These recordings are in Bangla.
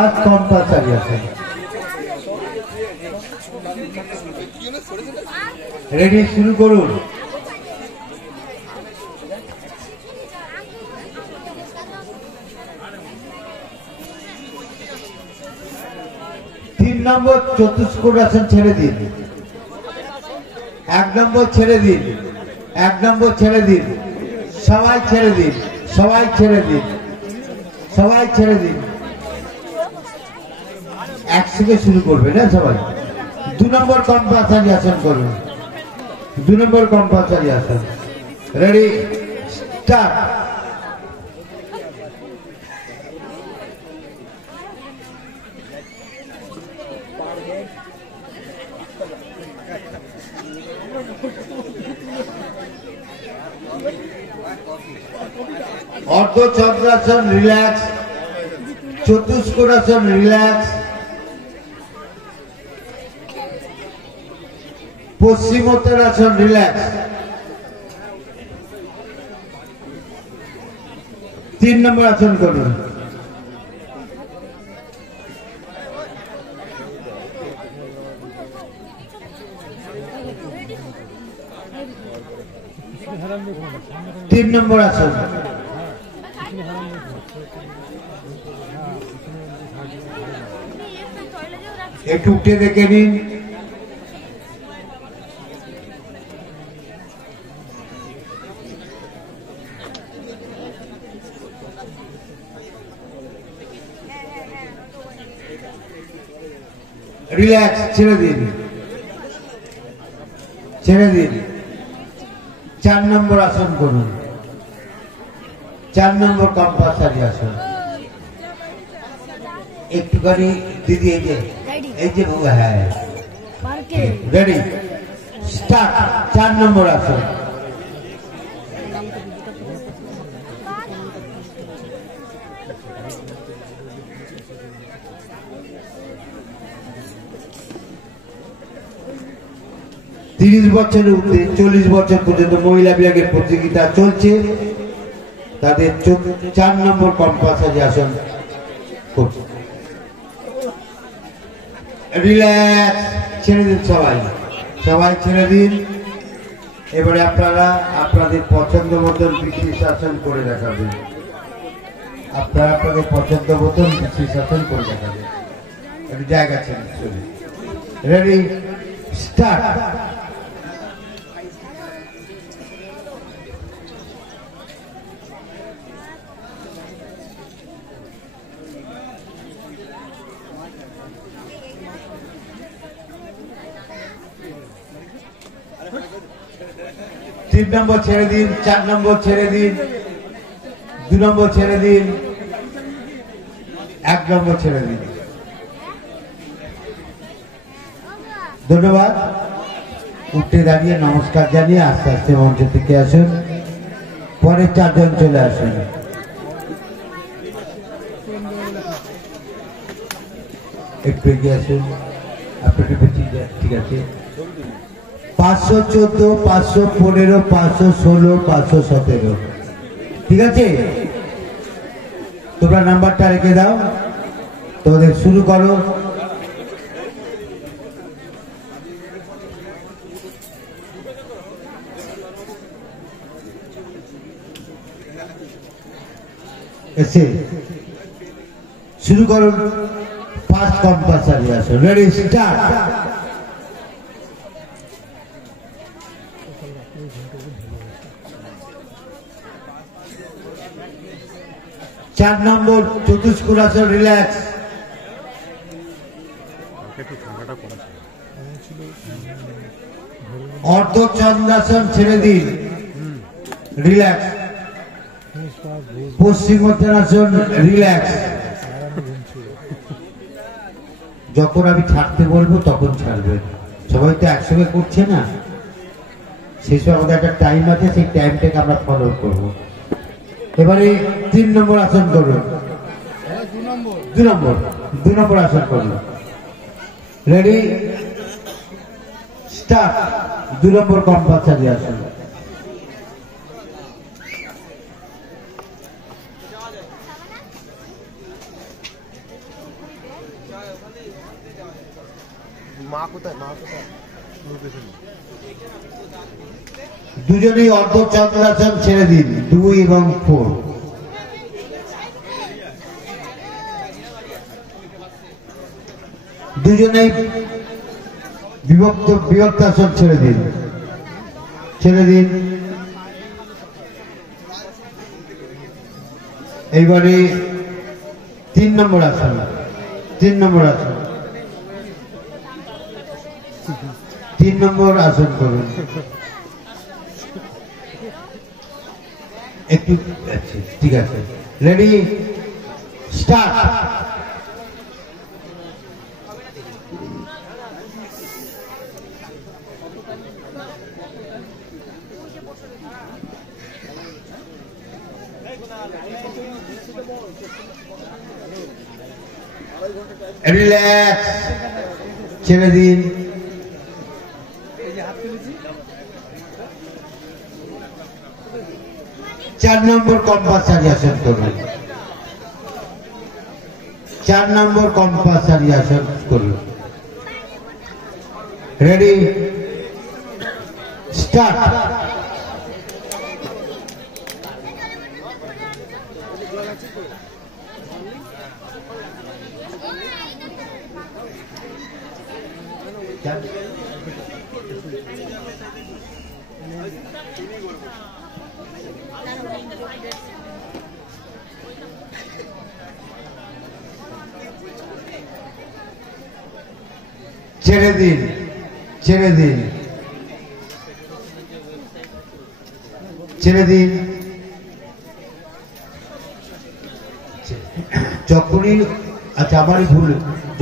आज कंपलसरी আছে রেডি শুরু করুন। তিন নম্বর চতুষ্কোণাসন ছেড়ে দিন, এক নম্বর ছেড়ে দিন, এক নম্বর ছেড়ে দিন, সবাই ছেড়ে দিন, সবাই ছেড়ে দিন, সবাই ছেড়ে দিন। একসঙ্গে শুরু করবে না সবাই। দু নম্বর কম্পালসারি আসন করুন, দু নম্বর কম্পালসারি আসন। Ready start. অর্ধ চন্দ্রাসন রিল্যাক্স, চতুষ্কোণাসন রিল্যাক্স, পশ্চিমোত্তরাসন রিল্যাক্স। তিন নম্বর আসন করুন। তিন নম্বর আসন। একটু উঠে দেখে নিন। রিল্যাক্স, ছেড়ে দিন, ছেড়ে দিন। চার নম্বর আসন করুন, চার নম্বর কম্পালসারি আসন। একটুখানি দিদি এই যে হ্যাঁ রেডি স্টার্ট। চার নম্বর আসন। 30 বছরের ঊর্ধ্বে 40 বছর পর্যন্ত মহিলা বিভাগের প্রতিযোগিতা চলছে, তাদের 4 নম্বর কম্পালসারি আসন করছে। রিল্যাক্স, ছেড়ে দিন, সবাই সবাই ছেড়ে দিন। এবারে আপনারা আপনাদের পছন্দ মতন বিশেষ আসন করে দেখাবেন, আপনারা আপনাদের পছন্দ মতন বিশেষ আসন করে দেখাবেন। একটু জায়গা ছেড়ে চলে। Ready start. তিন নম্বর ছেড়ে দিন, 4 নম্বর ছেড়ে দিন, 2 নম্বর ছেড়ে দিন, 1 নম্বর ছেড়ে দিন। ধন্যবাদ। উঠে দাঁড়িয়ে নমস্কার জানিয়ে আস্তে আস্তে মঞ্চ থেকে আসুন। পরে 4 জন চলে আসুন। একটু এগিয়ে আসুন, আপনাকে ঠিক আছে। 514, 515, 516, 517, ঠিক আছে? তোমরা নাম্বারটা রেখে দাও, তোমাদের শুরু করো। এসে শুরু করুন। ফার্স্ট কম্পালসারি আসো। Ready start. চার নম্বর চতুষ্কোণাসন রিল্যাক্স। অর্ধ চন্দ্রাসন ছেড়ে দিন, রিল্যাক্স। পশ্চিমোত্তরাসন রিল্যাক্স। যখন আমি ছাড়তে বলবো তখন ছাড়বেন, সবাই তো একসঙ্গে করছে না, সেই সময় আমাদের একটা টাইম আছে, সেই টাইমটাকে আমরা ফলো করবো। এবারে 3 নম্বর আসন করুন। 2 নম্বর আসন করুন। Ready start. 2 নম্বর কম্পালসারি আসন। দুজনেই অর্ধ চন্দ্রাসন ছেড়ে দিন, 2 এবং 4। দুজনেই বিভক্তাসন ছেড়ে দিন, এইবারে 3 নম্বর আসন, 3 নম্বর আসন করুন একটু। ঠিক আছে, রেডি, স্টার্ট। রিল্যাক্স, ছেড়ে দিন। চার নম্বর কম্পালসারি আসন করুন, 4 নম্বর কম্পালসারি আসন করুন। Ready, start. ছেড়ে দিন, ছেড়ে দিন, ছেড়ে দিন। যখনই, আচ্ছা আমারই ভুল,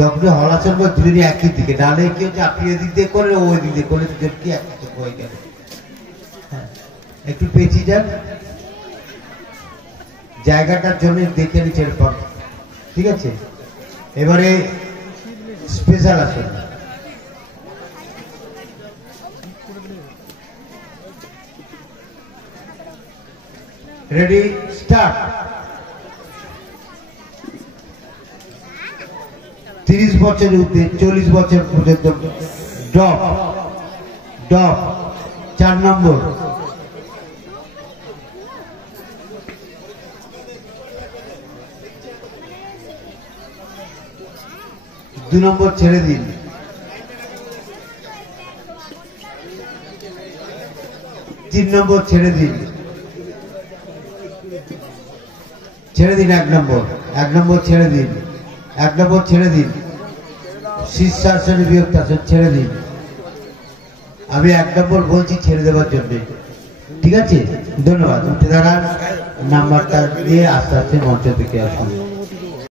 যখনই হলাসন করে দুজনই একই দিকে, নাহলে কি হচ্ছে আপনি এদিক দিয়ে করলে ওই দিক দিয়ে করলে দুজন কি একই দিকে হয়ে গেল। একটু পেঁচিয়ে যান, জায়গাটার জন্য দেখে নিচ্ছেন পর। ঠিক আছে, এবারে স্পেশাল আসন। Ready, start. 30 বছরের ঊর্ধ্বে 40 বছর পর্যন্ত ড্রপ, 4 নম্বর। দু নম্বর ছেড়ে দিন, 3 নম্বর ছেড়ে দিন, 1 নম্বর ছেড়ে দিন, 1 নম্বর ছেড়ে দিন। শীর্ষাসনে বিভক্তাসন ছেড়ে দিন। আমি 1 নম্বর বলছি ছেড়ে দেওয়ার জন্য। ঠিক আছে, ধন্যবাদ। উঠে দাঁড়ান, নাম্বারটা দিয়ে আস্তে আস্তে মঞ্চ থেকে আসুন।